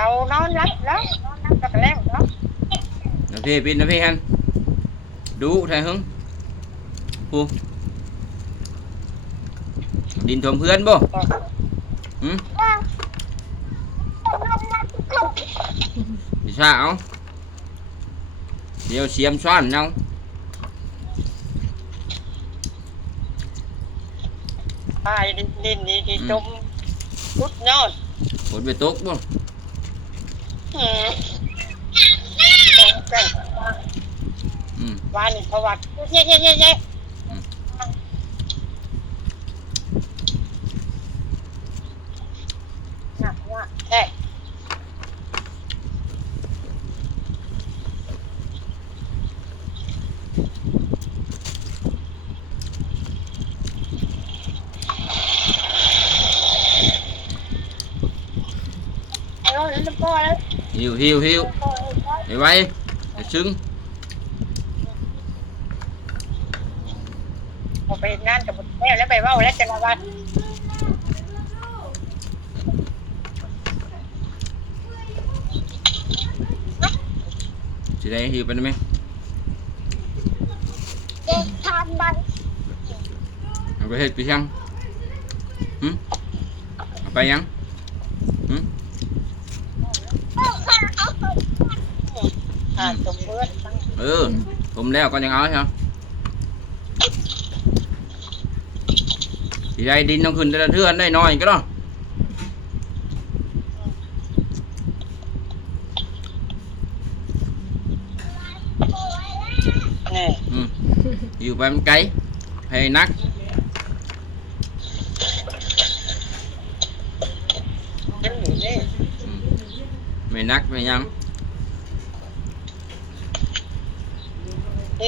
เขานอนรับแล้วนอนรับกับแล้วเนาะนะพี่ปินนะพี่ฮันดูไทยหึงปูดินถมเพื่อนบ่หืมพี่ชาเอาเดี๋ยวเสียมซ้อนเอาพายดินดินนี่ที่จมพุดยอดฝนไปตกบ่อืมแก่อืมวานประวัติเย้เย้เย้เย้อืมน่ะน่ะแท้เอาแล้วจะพ่อแล้ว หิวหิวหิวพ่อแล้วไว้ไว้ให้ซึ้งพอไปงานกับแม่แล้วไปเว่าแล้วจะละวันสิได้หิวไปได้ไหมเด็กทานมันเอาไปเฮ็ดไปยังหึเอาไปยัง อ่าสมเพื่อนเออผมแล้วก็ยังเอาใช่ไหมสิได้ดินต้องขึ้นแต่ละเทือนได้น้อยก็ได้นี่อืมอยู่ไปมันไกลให้นักยังอยู่นี่อืมไม่นักไม่ยัง